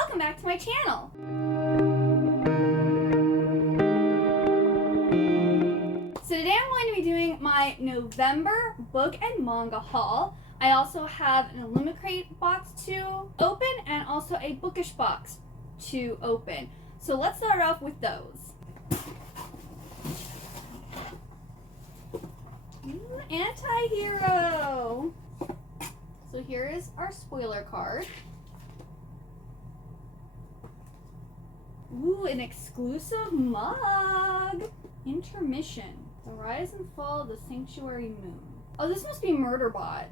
welcome back to my channel. So today I'm going to be doing my November book and manga haul. I also have an Illumicrate box to open and also a bookish box to open. So let's start off with those. Anti-hero. So here is our spoiler card. Ooh, an exclusive mug. Intermission. The rise and fall of the sanctuary moon. Oh, this must be Murderbot.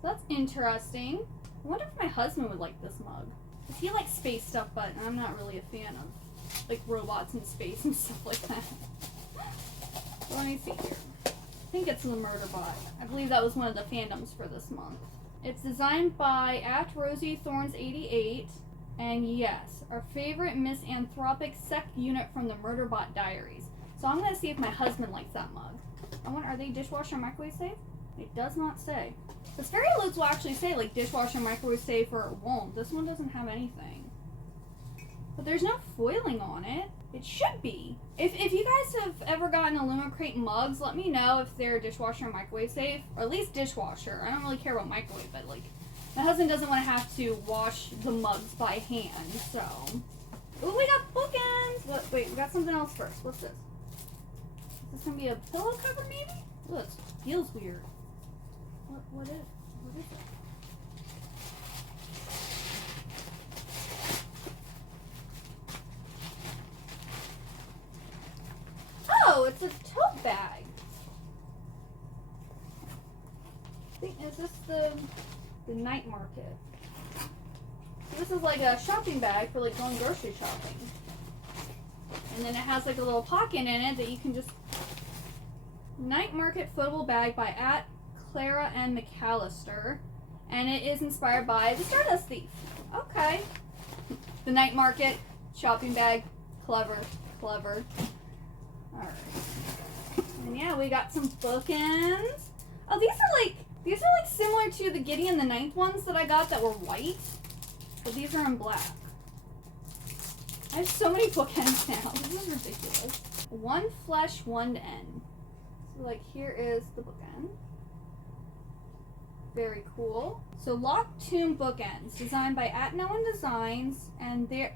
So that's interesting. I wonder if my husband would like this mug. Because he likes space stuff, but I'm not really a fan of like robots in space and stuff like that. So let me see here. I think it's the Murderbot. I believe that was one of the fandoms for this month. It's designed by @RosieThorns88. And yes, our favorite misanthropic sect unit from the Murderbot Diaries. So I'm going to see if my husband likes that mug. I wonder, are they dishwasher microwave safe? It does not say. The Fairy Loads will actually say like dishwasher microwave safe or it won't. This one doesn't have anything. But there's no foiling on it. It should be. If you guys have ever gotten Illumicrate mugs, let me know if they're dishwasher or microwave safe. Or at least dishwasher. I don't really care about microwave, but like my husband doesn't want to have to wash the mugs by hand, so. Ooh, we got bookends! Wait, we got something else first. What's this? Is this gonna be a pillow cover maybe? Ooh, it feels weird. What is it? Oh, it's a tote bag. Is this the night market? So this is like a shopping bag for like going grocery shopping. And then it has like a little pocket in it that you can just... Night market foldable bag by @Clara M. McAllister. And it is inspired by the Stardust Thief. Okay. The night market shopping bag. Clever. Clever. Alright. And yeah, we got some bookends. Oh, these are like similar to the Gideon the Ninth ones that I got that were white. But these are in black. I have so many bookends now. This is ridiculous. One flesh, one end. So like here is the bookend. Very cool. So Locked Tomb bookends, designed by @NoOneDesigns, and they're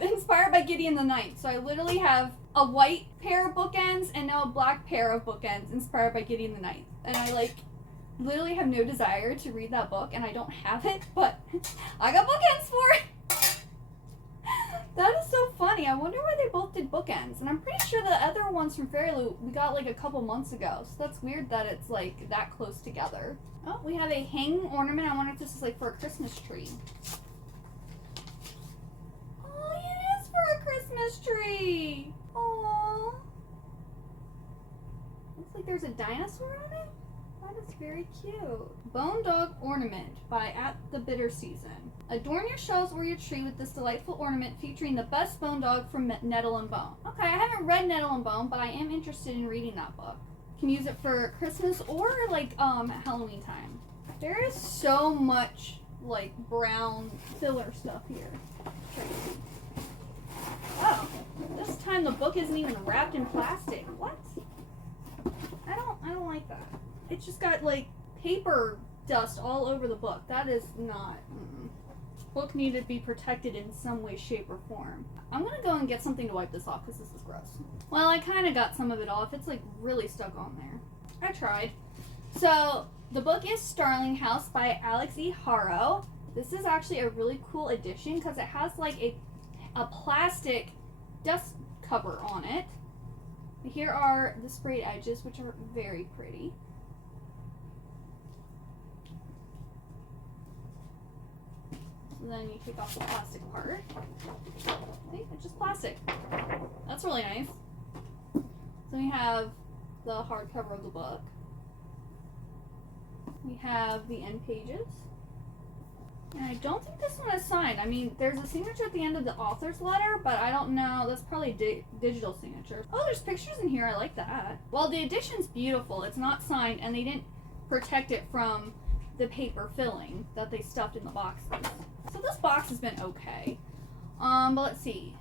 inspired by Gideon the Ninth. So I literally have a white pair of bookends and now a black pair of bookends inspired by Gideon the Ninth. And I like literally have no desire to read that book, and I don't have it, but I got bookends for it. That is so funny. I wonder why they both did bookends. And I'm pretty sure the other ones from Fairy Loot we got like a couple months ago. So that's weird that it's like that close together. Oh, we have a hanging ornament. I wonder if this is like for a Christmas tree. Oh, it is for a Christmas tree. Aww. Looks like there's a dinosaur on it. That is very cute. Bone Dog Ornament by @TheBitterSeason. Adorn your shelves or your tree with this delightful ornament featuring the best bone dog from Nettle and Bone. Okay, I haven't read Nettle and Bone, but I am interested in reading that book. You can use it for Christmas or like Halloween time. There is so much like brown filler stuff here. Crazy. Oh, this time the book isn't even wrapped in plastic. What? I don't like that. It's just got like paper dust all over the book. That is not. Book needed to be protected in some way, shape, or form. I'm gonna go and get something to wipe this off because this is gross. Well, I kind of got some of it off. It's like really stuck on there. I tried. So the book is Starling House by Alex E. Haro. This is actually a really cool edition because it has like a plastic dust cover on it. Here are the sprayed edges, which are very pretty. And then you take off the plastic part. See, it's just plastic. That's really nice. So we have the hardcover of the book. We have the end pages. And I don't think this one is signed. I mean, there's a signature at the end of the author's letter, but I don't know. That's probably a digital signature. Oh, there's pictures in here. I like that. Well, the edition's beautiful. It's not signed, and they didn't protect it from the paper filling that they stuffed in the boxes. So this box has been okay. But let's see.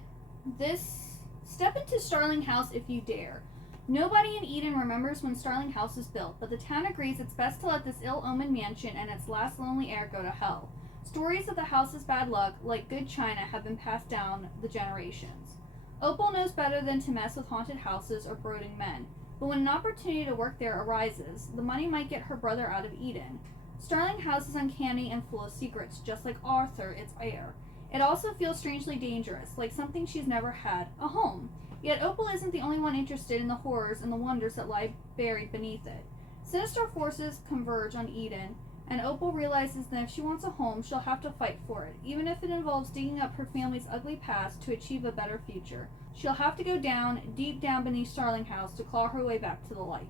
This, step into Starling House if you dare. Nobody in Eden remembers when Starling House was built, but the town agrees it's best to let this ill-omened mansion and its last lonely heir go to hell. Stories of the house's bad luck, like good china, have been passed down the generations. Opal knows better than to mess with haunted houses or brooding men, but when an opportunity to work there arises, the money might get her brother out of Eden. Starling House is uncanny and full of secrets, just like Arthur, its heir. It also feels strangely dangerous, like something she's never had, a home. Yet Opal isn't the only one interested in the horrors and the wonders that lie buried beneath it. Sinister forces converge on Eden, and Opal realizes that if she wants a home, she'll have to fight for it, even if it involves digging up her family's ugly past to achieve a better future. She'll have to go down, deep down beneath Starling House to claw her way back to the light.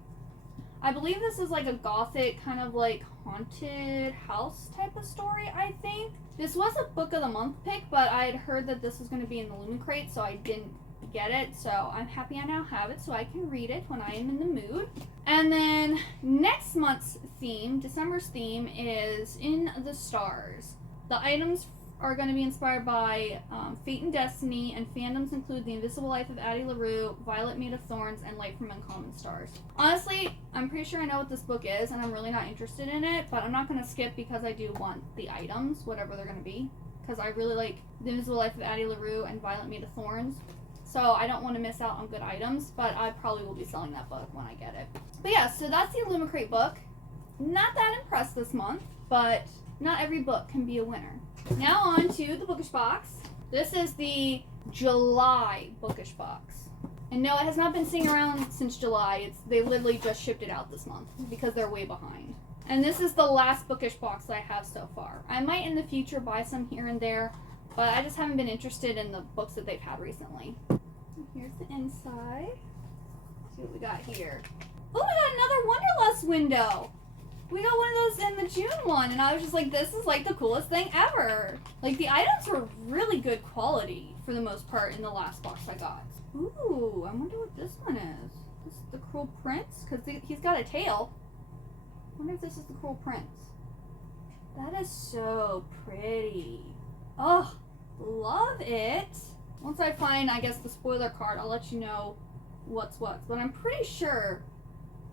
I believe this is like a gothic, kind of like haunted house type of story, I think. This was a book of the month pick, but I had heard that this was going to be in the Lumen Crate, so I didn't get it. So I'm happy I now have it so I can read it when I am in the mood. And then next month's theme, December's theme, is In the Stars. The items are going to be inspired by Fate and Destiny, and fandoms include The Invisible Life of Addie LaRue, Violet Made of Thorns, and Light from Uncommon Stars. Honestly, I'm pretty sure I know what this book is, and I'm really not interested in it, but I'm not going to skip because I do want the items, whatever they're going to be, because I really like The Invisible Life of Addie LaRue and Violet Made of Thorns, so I don't want to miss out on good items, but I probably will be selling that book when I get it. But yeah, so that's the Illumicrate book. Not that impressed this month, but not every book can be a winner. Now on to the bookish box. This is the July bookish box. And no, it has not been sitting around since July. They literally just shipped it out this month because they're way behind. And this is the last bookish box that I have so far. I might in the future buy some here and there, but I just haven't been interested in the books that they've had recently. Here's the inside. Let's see what we got here. Oh, we got another Wonderlust window. We got one of those in the June one, and I was just like, this is like the coolest thing ever. Like, the items were really good quality for the most part in the last box I got. Ooh, I wonder what this one is. This is the Cruel Prince? Because he's got a tail. I wonder if this is the Cruel Prince. That is so pretty. Oh, love it. Once I find, I guess, the spoiler card, I'll let you know what's what. But I'm pretty sure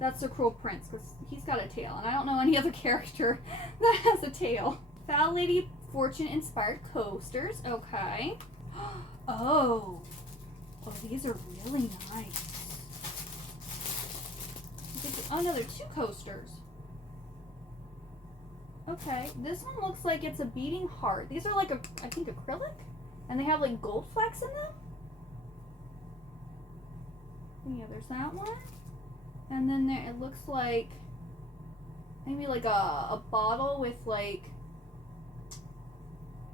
that's the Cruel Prince, because he's got a tail, and I don't know any other character that has a tail. Foul Lady Fortune-inspired coasters. Okay. Oh, these are really nice. Oh, no, they're two coasters. Okay, this one looks like it's a beating heart. These are like, I think, acrylic? And they have, like, gold flecks in them? Yeah, there's that one. And then there, it looks like maybe like a bottle with like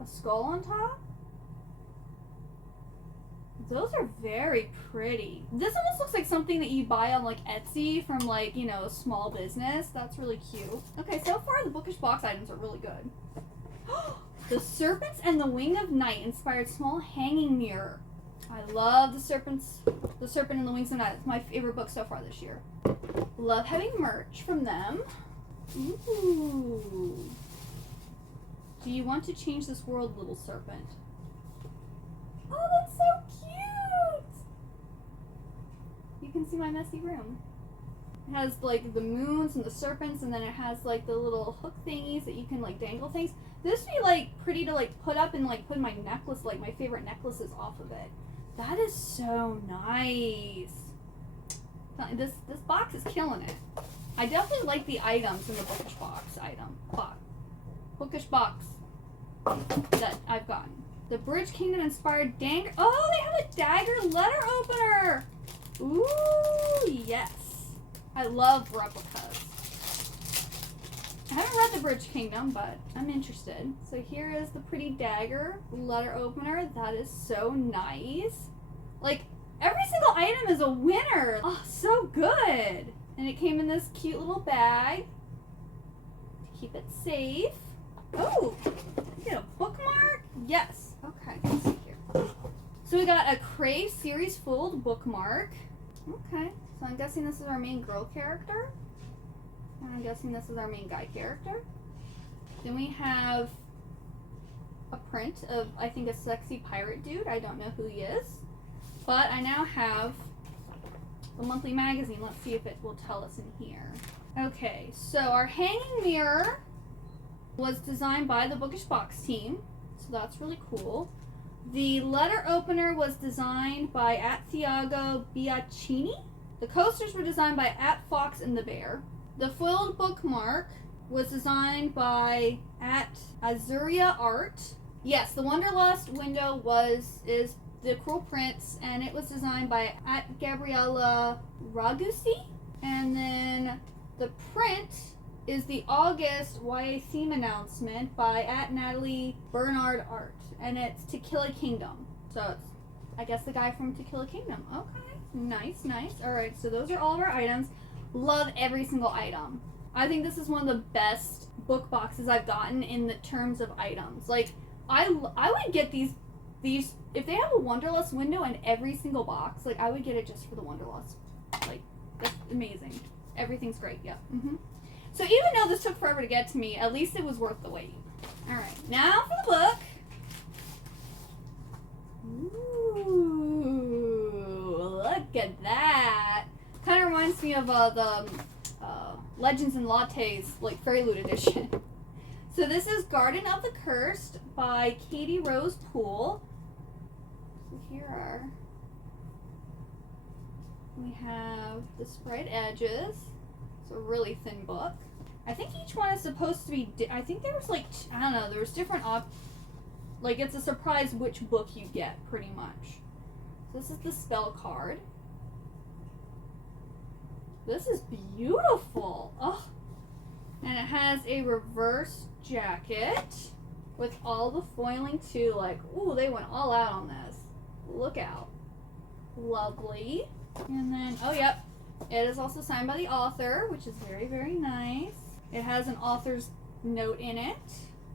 a skull on top. Those are very pretty. This almost looks like something that you buy on like Etsy from like, you know, a small business. That's really cute. Okay, so far the bookish box items are really good. The Serpents and the Wing of Night inspired small hanging mirror. I love the Serpent and the Wings of Night. It's my favorite book so far this year. Love having merch from them. Ooh. Do you want to change this world, little serpent? Oh, that's so cute! You can see my messy room. It has like the moons and the serpents, and then it has like the little hook thingies that you can like dangle things. This would be like pretty to like put up and like put my necklace, like my favorite necklaces off of it. That is so nice. This box is killing it. I definitely like the items in the bookish box bookish box that I've gotten. The Bridge Kingdom inspired dagger. Oh, they have a dagger letter opener. Ooh, yes. I love replicas. I haven't read the Bridge Kingdom, but I'm interested. So here is the pretty dagger letter opener. That is so nice. Like, every single item is a winner. Oh, so good. And it came in this cute little bag to keep it safe. Oh, get a bookmark? Yes. Okay, let's see here. So we got a Crave Series Fold bookmark. Okay, so I'm guessing this is our main girl character. I'm guessing this is our main guy character. Then we have a print of, I think, a sexy pirate dude. I don't know who he is. But I now have the monthly magazine. Let's see if it will tell us in here. Okay, so our hanging mirror was designed by the Bookish Box team. So that's really cool. The letter opener was designed by Thiago Biacchini. The coasters were designed by @Fox and the Bear. The foiled bookmark was designed by @Azuria Art. Yes, the Wanderlust window is the Cruel Prince, and it was designed by @Gabriella Ragusi. And then the print is the August YA theme announcement by @Natalie Bernard Art, and it's To Kill a Kingdom. So it's, I guess, the guy from To Kill a Kingdom. Okay. Nice, nice. Alright, so those are all of our items. Love every single item. I think this is one of the best book boxes I've gotten in the terms of items. Like, I would get these, if they have a Wanderlust window in every single box, like, I would get it just for the Wanderlust. Like, that's amazing. Everything's great, yeah. So even though this took forever to get to me, at least it was worth the wait. Alright, now for the book. Ooh, look at that. Kind of reminds me of the Legends and Lattes, like Fairy Loot edition. So this is Garden of the Cursed by Katie Rose Poole. So here we have the spread edges. It's a really thin book. I think each one is supposed to be, I think there was like, I don't know, there's different like it's a surprise which book you get, pretty much. So this is the spell card. This is beautiful. Oh, and it has a reverse jacket with all the foiling too. Like, ooh, they went all out on this. Look out. Lovely. And then, oh, yep. It is also signed by the author, which is very, very nice. It has an author's note in it.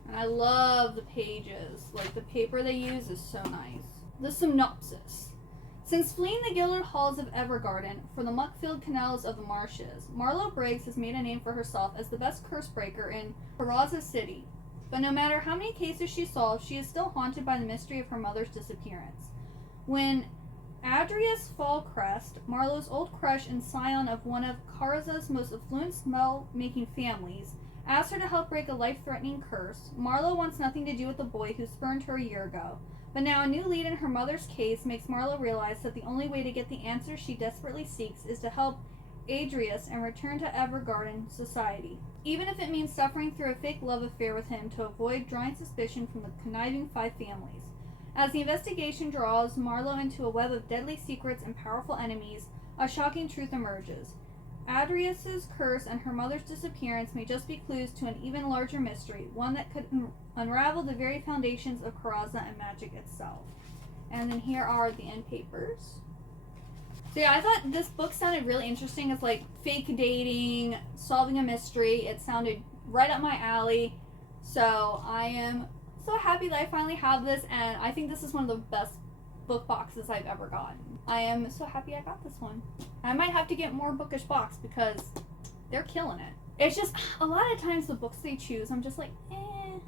And I love the pages. Like, the paper they use is so nice. The synopsis. Since fleeing the gilded halls of Evergarden for the muck-filled canals of the marshes, Marlo Briggs has made a name for herself as the best curse breaker in Peraza City. But no matter how many cases she solves, she is still haunted by the mystery of her mother's disappearance. When Adrius Fallcrest, Marlo's old crush and scion of one of Karaza's most affluent spell-making families, asks her to help break a life-threatening curse, Marlo wants nothing to do with the boy who spurned her a year ago. But now a new lead in her mother's case makes Marlo realize that the only way to get the answers she desperately seeks is to help Adrius and return to Evergarden society, even if it means suffering through a fake love affair with him to avoid drawing suspicion from the conniving 5 families. As the investigation draws Marlo into a web of deadly secrets and powerful enemies, a shocking truth emerges. Adrius's curse and her mother's disappearance may just be clues to an even larger mystery, one that could unravel the very foundations of Karaza and magic itself. And then here are the end papers. So yeah, I thought this book sounded really interesting. It's like fake dating, solving a mystery. It sounded right up my alley. So I am so happy that I finally have this, and I think this is one of the best book boxes I've ever gotten. I am so happy I got this one. I might have to get more Bookish Box because they're killing it. It's just, a lot of times the books they choose, I'm just like, eh.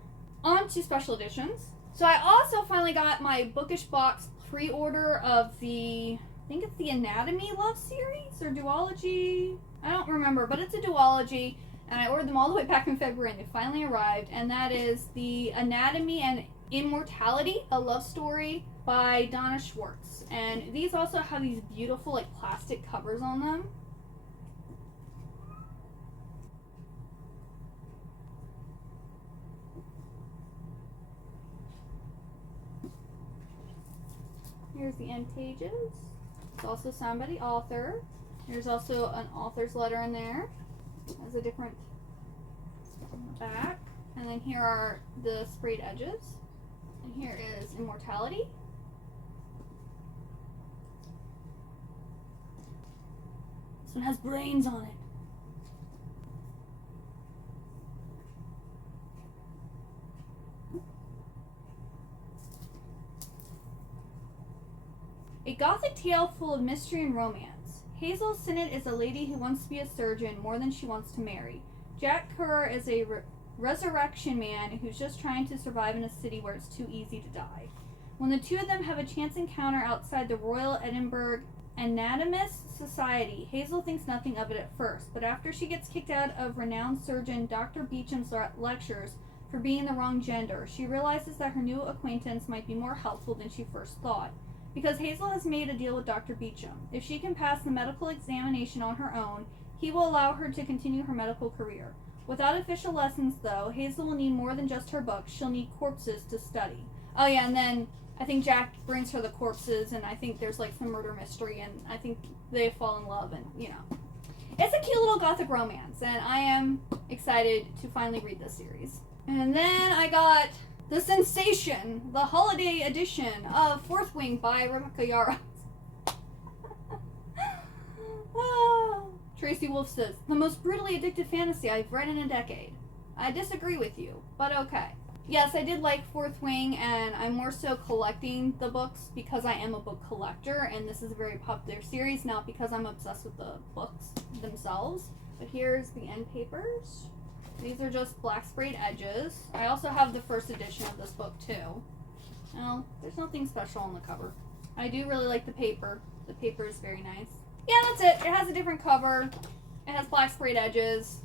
On to special editions. So I also finally got my Bookish Box pre-order of the, I think it's the Anatomy Love series or duology. I don't remember, but it's a duology. And I ordered them all the way back in February, and they finally arrived. And that is the Anatomy and Immortality, a love story by Donna Schwartz. And these also have these beautiful, like, plastic covers on them. Here's the end pages. It's also signed by the author. There's also an author's letter in there. Has a different on the back. And then here are the sprayed edges. And here is Immortality. This one has brains on it. A gothic tale full of mystery and romance. Hazel Sinnott is a lady who wants to be a surgeon more than she wants to marry. Jack Kerr is a resurrection man who's just trying to survive in a city where it's too easy to die. When the two of them have a chance encounter outside the Royal Edinburgh Anatomist Society, Hazel thinks nothing of it at first, but after she gets kicked out of renowned surgeon Dr. Beecham's lectures for being the wrong gender, she realizes that her new acquaintance might be more helpful than she first thought. Because Hazel has made a deal with Dr. Beecham. If she can pass the medical examination on her own, he will allow her to continue her medical career. Without official lessons, though, Hazel will need more than just her books. She'll need corpses to study. Oh, yeah, and then I think Jack brings her the corpses, and I think there's, like, some murder mystery, and I think they fall in love, and, you know. It's a cute little gothic romance, and I am excited to finally read this series. And then I got the sensation, the holiday edition of Fourth Wing by Rebecca Yarros. Tracy Wolf says, the most brutally addictive fantasy I've read in a decade. I disagree with you, but okay. Yes, I did like Fourth Wing, and I'm more so collecting the books because I am a book collector, and this is a very popular series, not because I'm obsessed with the books themselves. But here's the end papers. These are just black sprayed edges. I also have the first edition of this book, too. Well, there's nothing special on the cover. I do really like the paper. The paper is very nice. Yeah, that's it. It has a different cover. It has black sprayed edges.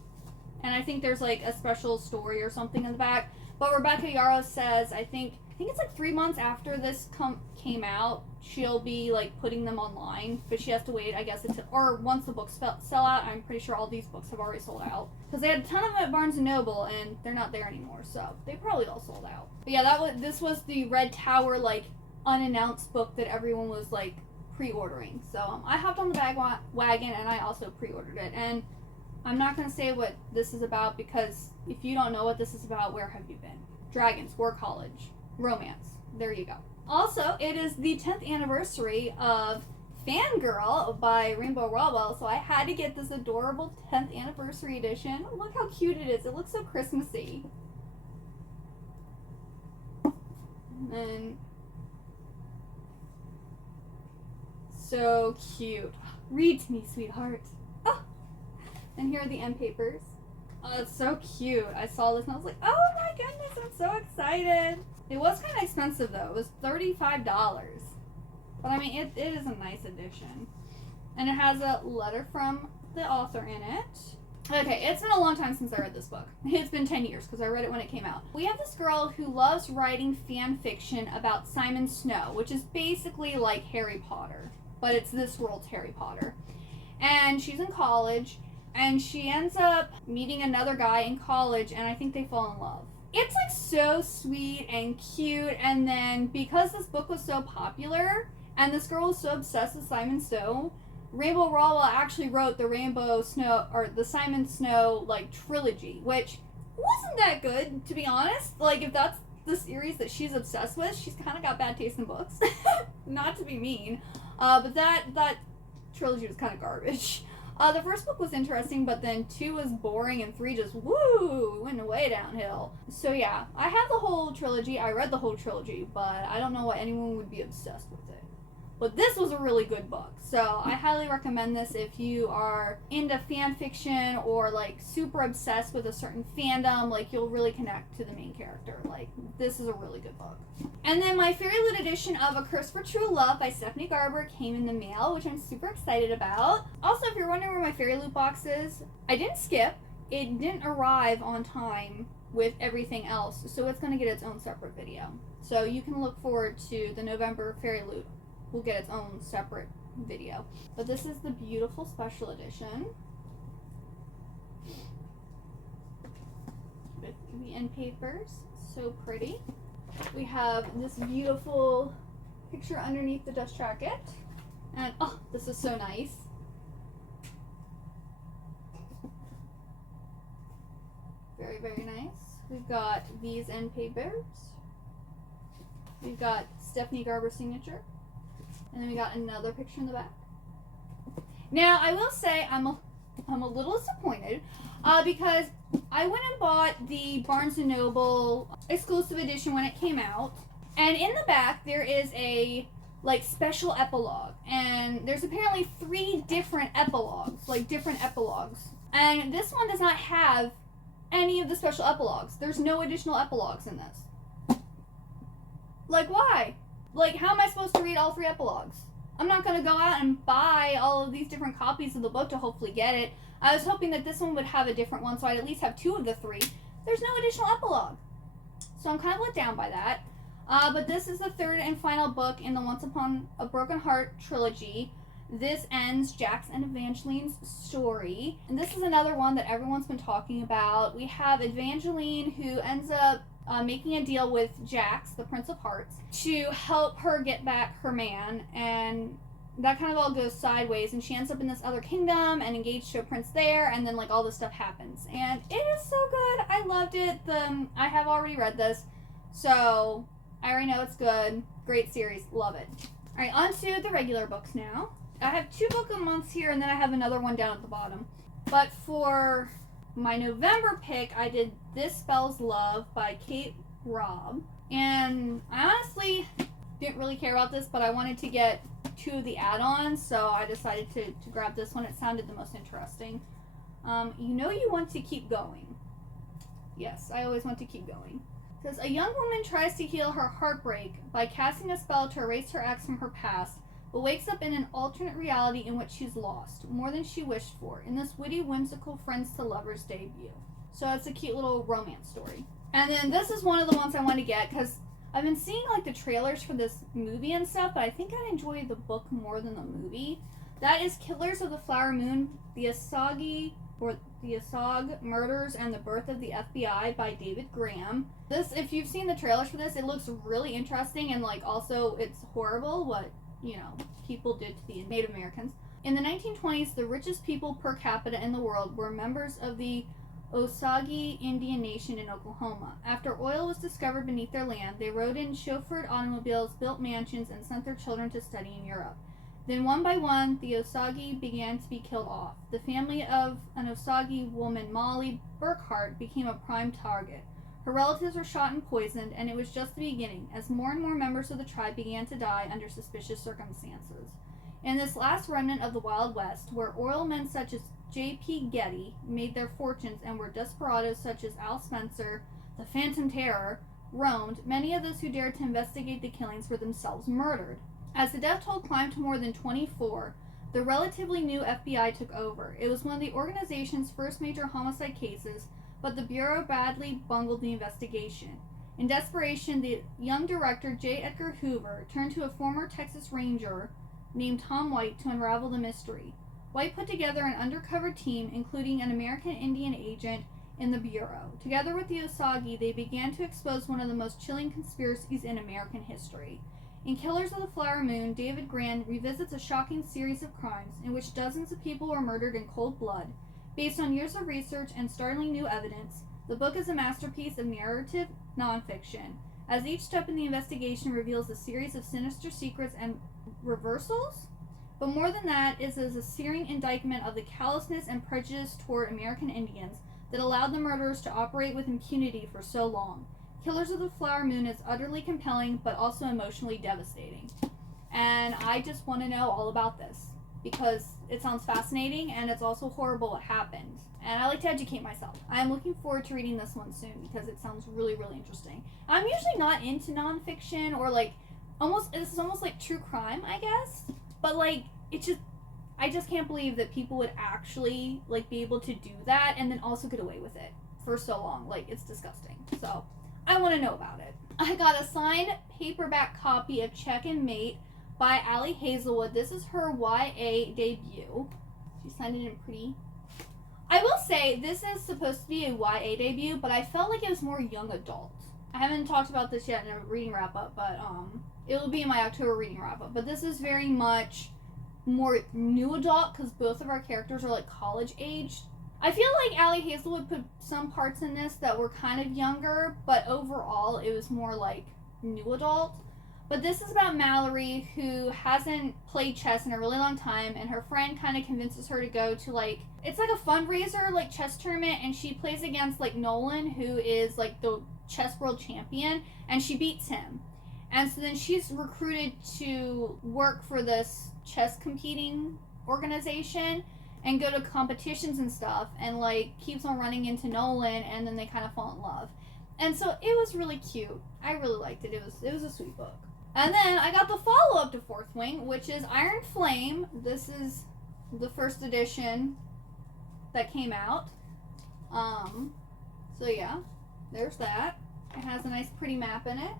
And I think there's like a special story or something in the back. But Rebecca Yarros says, I think it's like 3 months after this came out, she'll be like putting them online. But she has to wait, I guess, or once the books sell out. I'm pretty sure all these books have already sold out. Because they had a ton of them at Barnes & Noble, and they're not there anymore. So they probably all sold out. But yeah, this was the Red Tower, like, unannounced book that everyone was, like, pre-ordering. So I hopped on the wagon and I also pre-ordered it. And I'm not going to say what this is about because if you don't know what this is about, where have you been? Dragons, War College, romance. There you go. Also, it is the 10th anniversary of Fangirl by Rainbow Rowell, so I had to get this adorable 10th anniversary edition. Look how cute it is. It looks so Christmassy. And then so cute. Read to me, sweetheart. Oh. And here are the end papers. Oh, it's so cute. I saw this and I was like, oh my goodness, I'm so excited. It was kind of expensive though. It was $35. But I mean, it is a nice edition. And it has a letter from the author in it. Okay, it's been a long time since I read this book. It's been 10 years because I read it when it came out. We have this girl who loves writing fan fiction about Simon Snow, which is basically like Harry Potter. But it's this world's Harry Potter. And she's in college, and she ends up meeting another guy in college, and I think they fall in love. It's like so sweet and cute, and then because this book was so popular, and this girl was so obsessed with Simon Snow, Rainbow Rowell actually wrote the Simon Snow, like, trilogy, which wasn't that good, to be honest. Like, if that's the series that she's obsessed with, she's kind of got bad taste in books. Not to be mean. But that trilogy was kind of garbage. The first book was interesting, but then 2 was boring, and 3 just, went way downhill. So yeah, I have the whole trilogy. I read the whole trilogy, but I don't know why anyone would be obsessed with it. But this was a really good book, so I highly recommend this if you are into fan fiction or like super obsessed with a certain fandom. Like, you'll really connect to the main character. Like, this is a really good book. And then my Fairy Loot edition of A Curse for True Love by Stephanie Garber came in the mail, which I'm super excited about. Also, if you're wondering where my Fairy Loot box is, I didn't skip. It didn't arrive on time with everything else, so it's going to get its own separate video. So you can look forward to the November Fairy Loot. Will get its own separate video. But this is the beautiful special edition with the end papers. So pretty. We have this beautiful picture underneath the dust jacket. And oh, this is so nice. Very, very nice. We've got these end papers. We've got Stephanie Garber's signature. And then we got another picture in the back. Now, I will say I'm a little disappointed because I went and bought the Barnes & Noble exclusive edition when it came out. And in the back, there is a like special epilogue, and there's apparently 3 different epilogues, like different epilogues, and this one does not have any of the special epilogues. There's no additional epilogues in this. Like, why? Like, how am I supposed to read all 3 epilogues? I'm not going to go out and buy all of these different copies of the book to hopefully get it. I was hoping that this one would have a different one, so I'd at least have 2 of the 3. There's no additional epilogue. So I'm kind of let down by that. But this is the 3rd and final book in the Once Upon a Broken Heart trilogy. This ends Jax and Evangeline's story. And this is another one that everyone's been talking about. We have Evangeline, who ends up making a deal with Jax, the Prince of Hearts, to help her get back her man. And that kind of all goes sideways. And she ends up in this other kingdom and engaged to a prince there. And then, like, all this stuff happens. And it is so good. I loved it. I have already read this. So I already know it's good. Great series. Love it. All right, on to the regular books now. I have 2 book of months here, and then I have another one down at the bottom. But for my November pick, I did This Spells Love by Kate Robb. And I honestly didn't really care about this, but I wanted to get 2 of the add-ons, so I decided to grab this one. It sounded the most interesting. You know you want to keep going. Yes, I always want to keep going. It says, a young woman tries to heal her heartbreak by casting a spell to erase her ex from her past, but wakes up in an alternate reality in which she's lost, more than she wished for, in this witty, whimsical friends to lovers debut. So it's a cute little romance story. And then this is one of the ones I want to get, because I've been seeing like the trailers for this movie and stuff, but I think I'd enjoy the book more than the movie. That is Killers of the Flower Moon, the Asagi Murders and the Birth of the FBI by David Graham. This, if you've seen the trailers for this, it looks really interesting, and like also it's horrible what, you know, people did to the Native Americans. In the 1920s, the richest people per capita in the world were members of the Osage Indian Nation in Oklahoma. After oil was discovered beneath their land, they rode in chauffeured automobiles, built mansions, and sent their children to study in Europe. Then one by one, the Osage began to be killed off. The family of an Osage woman, Molly Burkhart, became a prime target. Her relatives were shot and poisoned, and it was just the beginning, as more and more members of the tribe began to die under suspicious circumstances. In this last remnant of the Wild West, where oilmen such as J.P. Getty made their fortunes and where desperados such as Al Spencer, the Phantom Terror, roamed, many of those who dared to investigate the killings were themselves murdered. As the death toll climbed to more than 24, the relatively new FBI took over. It was one of the organization's first major homicide cases, but the Bureau badly bungled the investigation. In desperation, the young director, J. Edgar Hoover, turned to a former Texas Ranger named Tom White to unravel the mystery. White put together an undercover team, including an American Indian agent in the Bureau. Together with the Osage, they began to expose one of the most chilling conspiracies in American history. In Killers of the Flower Moon, David Graham revisits a shocking series of crimes in which dozens of people were murdered in cold blood. Based on years of research and startling new evidence, the book is a masterpiece of narrative nonfiction, as each step in the investigation reveals a series of sinister secrets and reversals. But more than that, it is a searing indictment of the callousness and prejudice toward American Indians that allowed the murderers to operate with impunity for so long. Killers of the Flower Moon is utterly compelling, but also emotionally devastating. And I just want to know all about this, because it sounds fascinating, and it's also horrible what happened. And I like to educate myself. I'm looking forward to reading this one soon, because it sounds really, really interesting. I'm usually not into nonfiction, or like, this is almost like true crime, I guess. But like, I just can't believe that people would actually like be able to do that, and then also get away with it for so long. Like, it's disgusting. So I want to know about it. I got a signed paperback copy of Check and Mate by Allie Hazelwood. This is her YA debut. She signed it in pretty. I will say, this is supposed to be a YA debut, but I felt like it was more young adult. I haven't talked about this yet in a reading wrap-up, but it will be in my October reading wrap-up. But this is very much more new adult, because both of our characters are like college aged. I feel like Allie Hazelwood put some parts in this that were kind of younger, but overall it was more like new adult. But this is about Mallory, who hasn't played chess in a really long time, and her friend kind of convinces her to go to like, it's like a fundraiser, like chess tournament, and she plays against like Nolan, who is like the chess world champion, and she beats him. And so then she's recruited to work for this chess competing organization and go to competitions and stuff, and like keeps on running into Nolan, and then they kind of fall in love. And so it was really cute. I really liked it. It was a sweet book. And then I got the follow-up to Fourth Wing, which is Iron Flame. This is the first edition that came out. So yeah, there's that. It has a nice pretty map in it.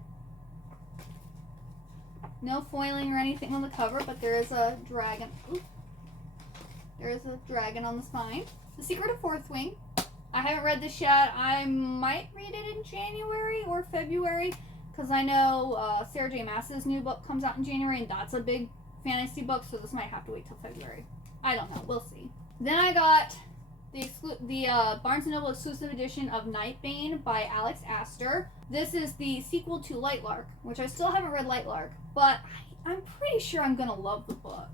No foiling or anything on the cover, but there is a dragon. Ooh. There is a dragon on the spine. The Secret of Fourth Wing. I haven't read this yet. I might read it in January or February, because I know Sarah J. Maas's new book comes out in January, and that's a big fantasy book, so this might have to wait till February. I don't know. We'll see. Then I got the Barnes & Noble exclusive edition of Nightbane by Alex Astor. This is the sequel to Lightlark, which I still haven't read Lightlark, but I'm pretty sure I'm going to love the book.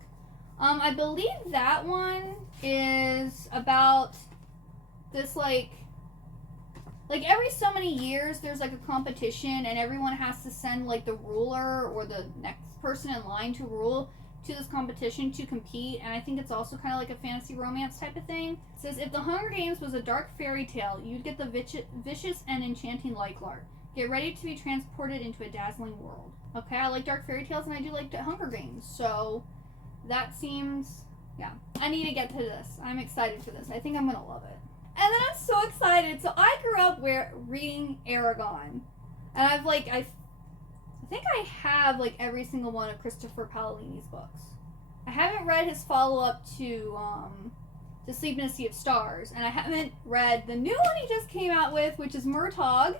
I believe that one is about this, like every so many years there's like a competition, and everyone has to send like the ruler or the next person in line to rule to this competition to compete. And I think it's also kind of like a fantasy romance type of thing. It says, if the Hunger Games was a dark fairy tale, you'd get the vicious and enchanting Lightlark. Get ready to be transported into a dazzling world. Okay, I like dark fairy tales, and I do like the Hunger Games, so that seems, yeah. I need to get to this. I'm excited for this. I think I'm gonna love it. And then I'm so excited. So I grew up reading Aragon, and I think I have like every single one of Christopher Paolini's books. I haven't read his follow-up to Sleep in a Sea of Stars, and I haven't read the new one he just came out with, which is Murtaugh.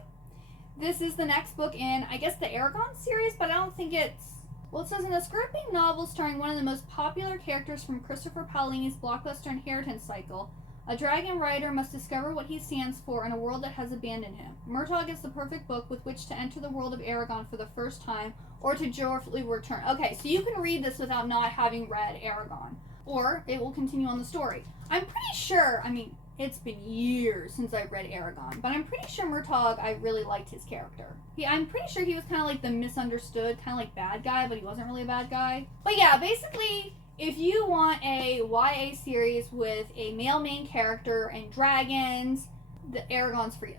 This is the next book in, I guess, the Aragon series, but I don't think it's... Well, it says, in a gripping novel starring one of the most popular characters from Christopher Paolini's blockbuster inheritance cycle, a dragon rider must discover what he stands for in a world that has abandoned him. Murtaugh is the perfect book with which to enter the world of Aragon for the first time, or to joyfully return. Okay, so you can read this without not having read Aragon, or it will continue on the story. I'm pretty sure, I mean, it's been years since I've read Aragon, but I'm pretty sure Murtaugh, I really liked his character. I'm pretty sure he was kind of like the misunderstood, kind of like bad guy, but he wasn't really a bad guy. But yeah, basically, if you want a YA series with a male main character and dragons, the Aragon's for you.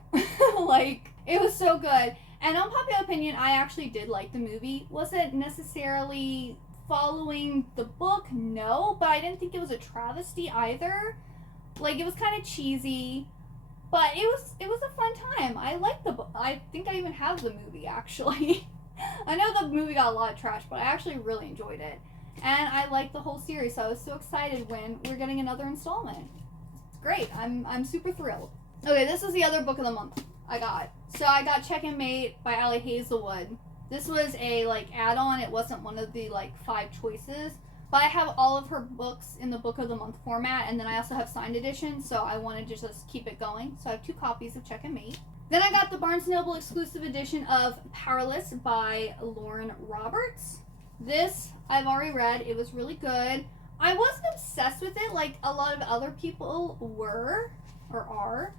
Like, it was so good. And unpopular opinion, I actually did like the movie. Was it necessarily following the book? No, but I didn't think it was a travesty either. Like, it was kind of cheesy, but it was a fun time. I liked the book. I think I even have the movie, actually. I know the movie got a lot of trash, but I actually really enjoyed it. And I liked the whole series, so I was so excited when we're getting another installment. It's great. I'm super thrilled. Okay, this is the other book of the month I got. So I got Check and Mate by Allie Hazelwood. This was a, like, add-on. It wasn't one of the, like, 5 choices. But I have all of her books in the book of the month format, and then I also have signed editions, so I wanted to just keep it going. So I have 2 copies of Check and Mate. Then I got the Barnes & Noble exclusive edition of Powerless by Lauren Roberts. This I've already read. It was really good. I wasn't obsessed with it like a lot of other people were, or are.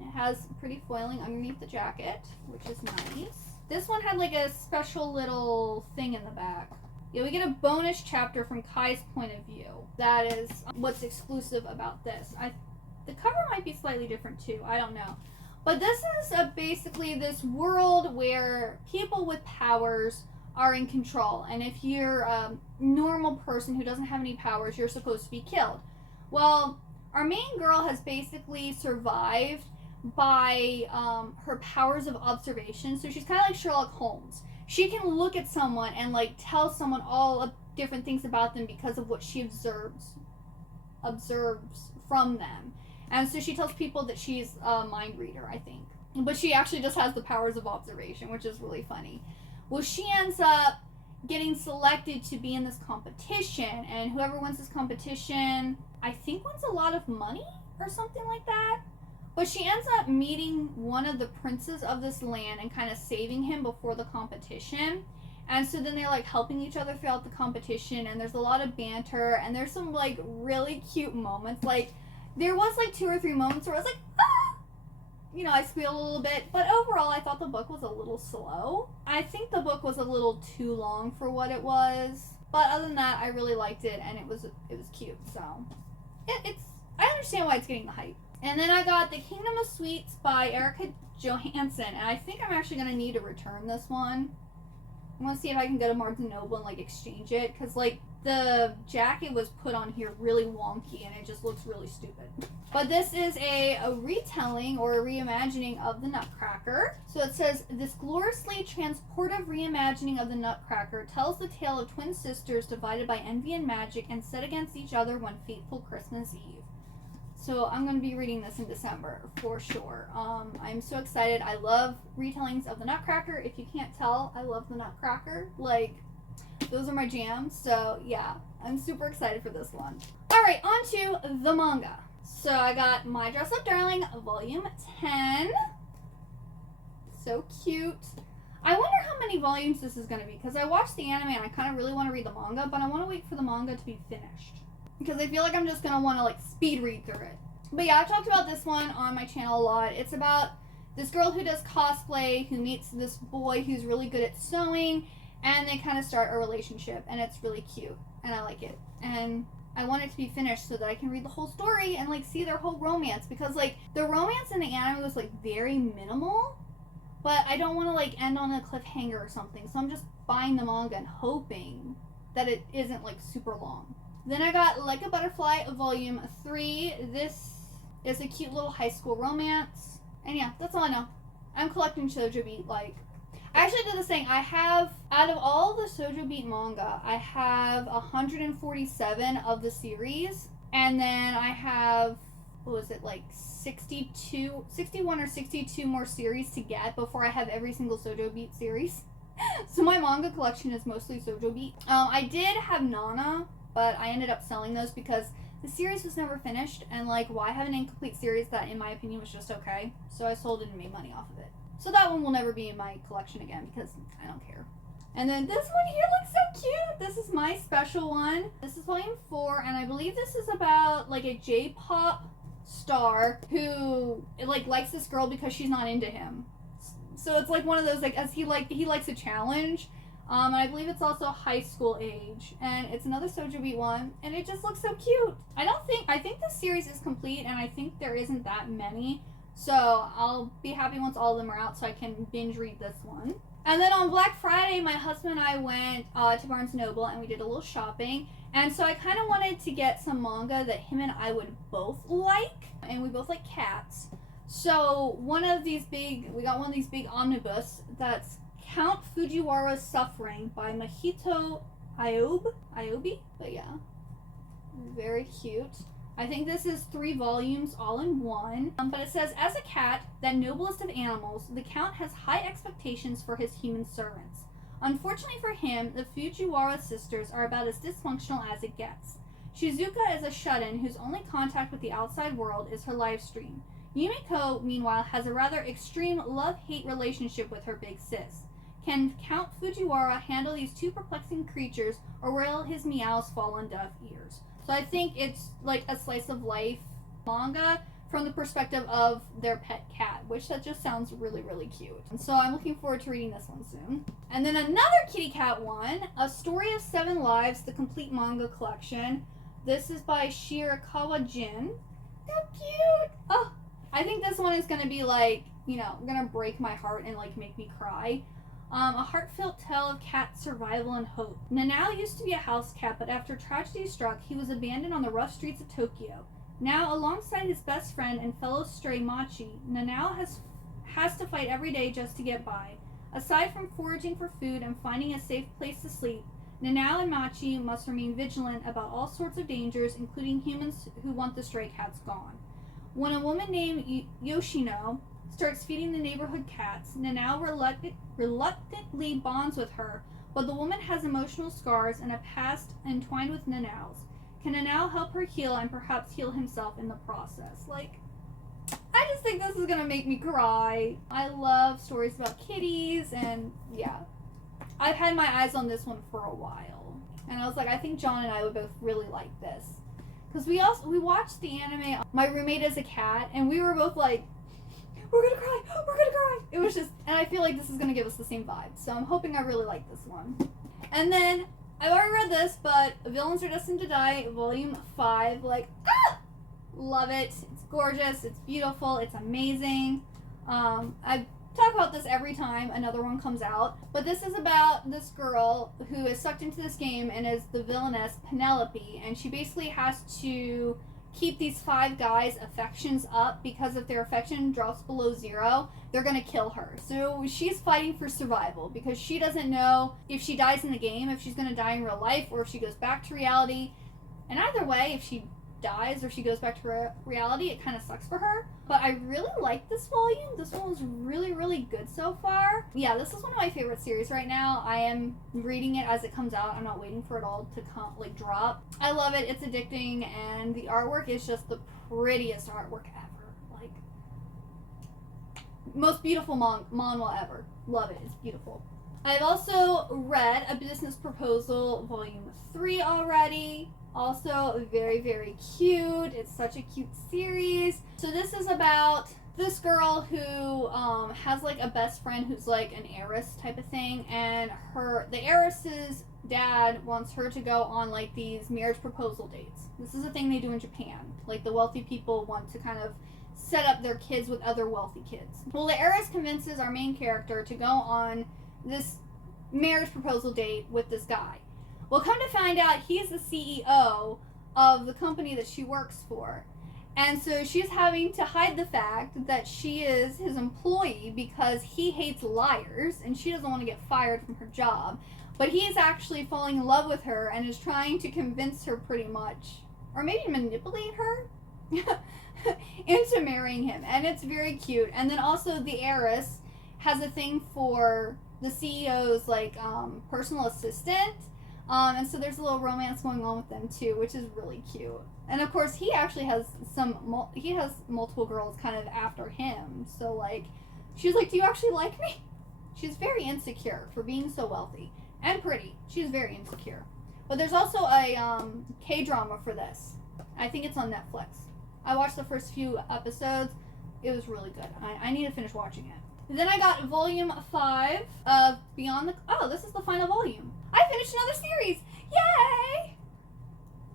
It has pretty foiling underneath the jacket, which is nice. This one had like a special little thing in the back. Yeah, we get a bonus chapter from Kai's point of view. That is what's exclusive about this. The cover might be slightly different too. I don't know. But this is basically this world where people with powers are in control. And if you're a normal person who doesn't have any powers, you're supposed to be killed. Well, our main girl has basically survived by her powers of observation. So she's kind of like Sherlock Holmes. She can look at someone and like tell someone all different things about them because of what she observes from them. And so she tells people that she's a mind reader, I think. But she actually just has the powers of observation, which is really funny. Well, she ends up getting selected to be in this competition, and whoever wins this competition, I think wins a lot of money or something like that. But she ends up meeting one of the princes of this land and kind of saving him before the competition. And so then they're like helping each other throughout the competition, and there's a lot of banter, and there's some like really cute moments. Like there was like 2 or 3 moments where I was like, ah! you know, I squealed a little bit, but overall I thought the book was a little slow. I think the book was a little too long for what it was, but other than that, I really liked it, and it was cute. So it's I understand why it's getting the hype. And then I got The Kingdom of Sweets by Erica Johansson, and I think I'm actually gonna need to return this one. I want to see if I can go to Barnes & Noble and, like, exchange it, because, like, the jacket was put on here really wonky, and it just looks really stupid. But this is a retelling or a reimagining of the Nutcracker. So it says, this gloriously transportive reimagining of the Nutcracker tells the tale of twin sisters divided by envy and magic and set against each other one fateful Christmas Eve. So I'm going to be reading this in December for sure. I'm so excited. I love retellings of the Nutcracker. If you can't tell, I love the Nutcracker. Like, those are my jams. So yeah, I'm super excited for this one. All right, on to the manga. So I got My Dress Up Darling, Volume 10. So cute. I wonder how many volumes this is going to be, because I watched the anime and I kind of really want to read the manga, but I want to wait for the manga to be finished, because I feel like I'm just going to want to, like, speed read through it. But yeah, I've talked about this one on my channel a lot. It's about this girl who does cosplay, who meets this boy who's really good at sewing, and they kind of start a relationship, and it's really cute, and I like it. And I want it to be finished so that I can read the whole story and, like, see their whole romance, because, like, the romance in the anime was, like, very minimal, but I don't want to, like, end on a cliffhanger or something, so I'm just buying the manga and hoping that it isn't, like, super long. Then I got Like a Butterfly, Volume 3. This is a cute little high school romance. And yeah, that's all I know. I'm collecting Shoujo Beat. Like, I actually did this thing. I have, out of all the Shoujo Beat manga, I have 147 of the series. And then I have, what was it, like 61 or 62 more series to get before I have every single Shoujo Beat series. So my manga collection is mostly Shoujo Beat. I did have Nana, but I ended up selling those because the series was never finished, and, like, why have an incomplete series that, in my opinion, was just okay? So I sold it and made money off of it. So that one will never be in my collection again because I don't care. And then this one here looks so cute. This is my special one. This is Volume 4, and I believe this is about, like, a J-pop star who, like, likes this girl because she's not into him. So it's, like, one of those, like, as he likes a challenge. And I believe it's also high school age, and it's another Shoujo Beat one, and it just looks so cute. I think the series is complete, and I think there isn't that many, so I'll be happy once all of them are out so I can binge read this one. And then on Black Friday, my husband and I went to Barnes & Noble, and we did a little shopping, and so I kind of wanted to get some manga that him and I would both like, and we both like cats. So we got one of these big omnibus that's Count Fujiwara's Suffering by Mahito Aobi. But yeah, very cute. I think this is 3 volumes all in one. But it says, as a cat, that noblest of animals, the Count has high expectations for his human servants. Unfortunately for him, the Fujiwara sisters are about as dysfunctional as it gets. Shizuka is a shut-in whose only contact with the outside world is her live stream. Yumiko, meanwhile, has a rather extreme love-hate relationship with her big sis. Can Count Fujiwara handle these two perplexing creatures, or will his meows fall on deaf ears? So I think it's like a slice of life manga from the perspective of their pet cat, which that just sounds really, really cute. And so I'm looking forward to reading this one soon. And then another kitty cat one, A Story of 7 Lives, the complete manga collection. This is by Shirakawa Jin. How cute! Oh, I think this one is going to be like, you know, going to break my heart and, like, make me cry. A heartfelt tale of cat survival and hope. Nanao used to be a house cat, but after tragedy struck, he was abandoned on the rough streets of Tokyo. Now, alongside his best friend and fellow stray Machi, Nanao has to fight every day just to get by. Aside from foraging for food and finding a safe place to sleep, Nanao and Machi must remain vigilant about all sorts of dangers, including humans who want the stray cats gone. When a woman named Yoshino starts feeding the neighborhood cats, Nanao reluctantly bonds with her, but the woman has emotional scars and a past entwined with Nanao's. Can Nanao help her heal and perhaps heal himself in the process? Like, I just think this is gonna make me cry. I love stories about kitties, and yeah. I've had my eyes on this one for a while. And I was like, I think John and I would both really like this. Because we watched the anime My Roommate is a Cat, and we were both like, we're gonna cry, we're gonna cry. It was just, and I feel like this is gonna give us the same vibe. So I'm hoping I really like this one. And then, I've already read this, but Villains Are Destined to Die, Volume 5. Like, love it. It's gorgeous. It's beautiful. It's amazing. I talk about this every time another one comes out. But this is about this girl who is sucked into this game and is the villainess Penelope. And she basically has to keep these 5 guys' affections up, because if their affection drops below 0, they're gonna kill her. So she's fighting for survival, because she doesn't know if she dies in the game, if she's gonna die in real life, or if she goes back to reality. And either way, if she dies or she goes back to reality, it kind of sucks for her. But I really like this volume. This one was really, really good so far. Yeah, this is one of my favorite series right now. I am reading it as it comes out. I'm not waiting for it all to come, like, drop. I love it. It's addicting, and the artwork is just the prettiest artwork ever. Like, most beautiful manga ever. Love it. It's beautiful. I've also read A Business Proposal Volume 3 already. Also very, very cute. It's such a cute series. So this is about this girl who has like a best friend who's like an heiress type of thing, and the heiress's dad wants her to go on like these marriage proposal dates. This is a thing they do in Japan. Like, the wealthy people want to kind of set up their kids with other wealthy kids. Well, the heiress convinces our main character to go on this marriage proposal date with this guy. Well, come to find out, he's the CEO of the company that she works for. And so she's having to hide the fact that she is his employee because he hates liars and she doesn't want to get fired from her job. But he is actually falling in love with her and is trying to convince her pretty much, or maybe manipulate her, into marrying him. And it's very cute. And then also the heiress has a thing for the CEO's like personal assistant. And so there's a little romance going on with them too, which is really cute. And of course, he actually has multiple girls kind of after him. So like, she's like, do you actually like me? She's very insecure for being so wealthy and pretty. She's very insecure. But there's also a K-drama for this. I think it's on Netflix. I watched the first few episodes. It was really good. I need to finish watching it. Then I got volume 5 of Beyond the... Oh, this is the final volume. I finished another series! Yay!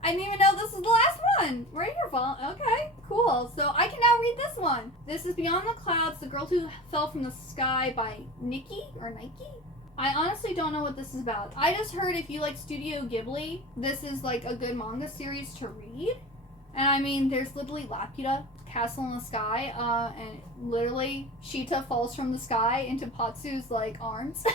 I didn't even know this was the last one. Right here, okay, cool. So I can now read this one. This is Beyond the Clouds, The Girl Who Fell from the Sky by Nike. I honestly don't know what this is about. I just heard if you like Studio Ghibli, this is like a good manga series to read. And I mean, there's literally Laputa, Castle in the Sky, and literally Sheeta falls from the sky into Patsu's like arms.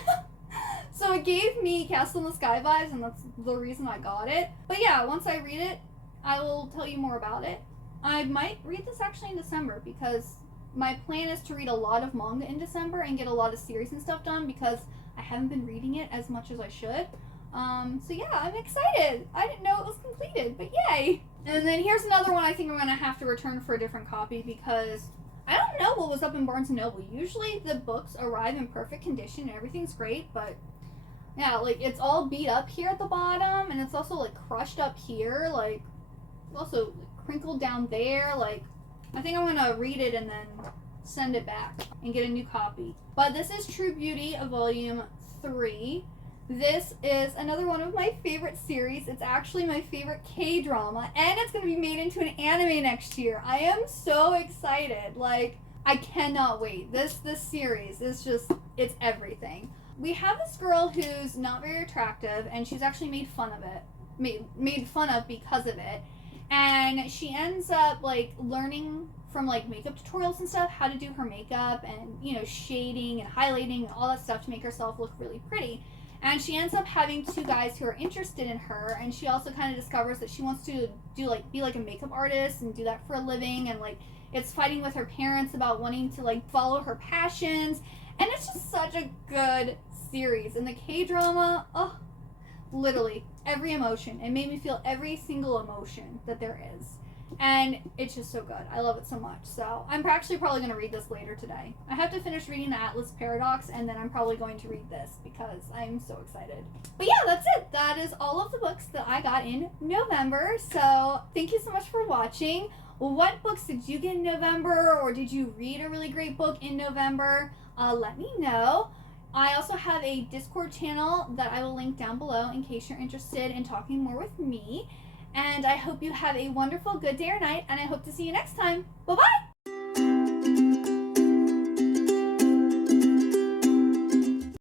So it gave me Castle in the Sky vibes, and that's the reason I got it. But yeah, once I read it, I will tell you more about it. I might read this actually in December, because my plan is to read a lot of manga in December and get a lot of series and stuff done, because I haven't been reading it as much as I should. So yeah, I'm excited. I didn't know it was completed, but yay! And then here's another one I think I'm going to have to return for a different copy, because I don't know what was up in Barnes & Noble. Usually the books arrive in perfect condition and everything's great, but yeah, like, it's all beat up here at the bottom, and it's also like crushed up here, like also like, crinkled down there. Like, I think I'm going to read it and then send it back and get a new copy. But this is True Beauty, volume 3. This is another one of my favorite series. It's actually my favorite K-drama, and it's going to be made into an anime next year. I am so excited. Like, I cannot wait. This series is just, it's everything. We have this girl who's not very attractive, and she's actually made fun of it. Made fun of because of it. And she ends up, like, learning from, like, makeup tutorials and stuff how to do her makeup and, you know, shading and highlighting and all that stuff to make herself look really pretty. And she ends up having 2 guys who are interested in her, and she also kind of discovers that she wants to be like a makeup artist and do that for a living, and like it's fighting with her parents about wanting to like follow her passions. And it's just such a good series. And the K-drama, oh, literally every emotion. It made me feel every single emotion that there is. And it's just so good. I love it so much. So I'm actually probably going to read this later today. I have to finish reading the Atlas Paradox, and then I'm probably going to read this because I'm so excited. But yeah, that's it. That is all of the books that I got in November. So thank you so much for watching. What books did you get in November, or did you read a really great book in November? Let me know. I also have a Discord channel that I will link down below in case you're interested in talking more with me. And I hope you have a wonderful good day or night, and I hope to see you next time. Bye-bye!